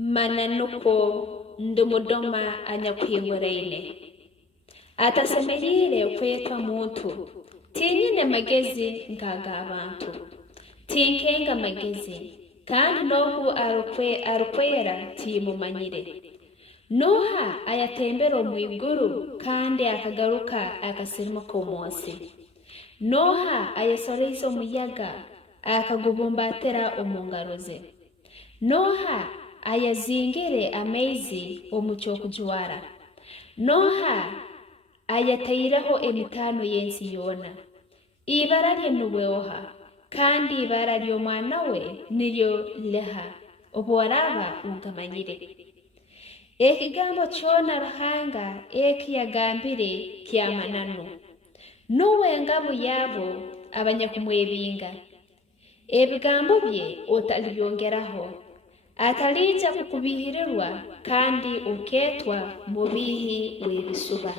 mananuko ndumudoma anyakwiyoreine atasemerire kwetwa muntu tinyine magezi ngaga abantu tinkenga magezi kandi nohu arukwera timumanyire Noha ayatembera mu iguru kandi akagaruka agasirima ku munsi. Noha ayasoreza umuyaga akagubumbatera umungaro ze. Noha ayazingire amezi umucyo kujuwara. Noha ayatayiraho emitano yensi yona. Ibara lyenuweoha kandi ibara ly'omwana we niryo leha obwaraba ungamanyire. Ekigambo chona ruhanga ekiyagambire kyamanano. Nuwe ngabu yabo abanyakumwebinga. Ebigambo bye otaliyongeraho. Atalija kukubihirirwa kandi uketwa mubihi webisuba.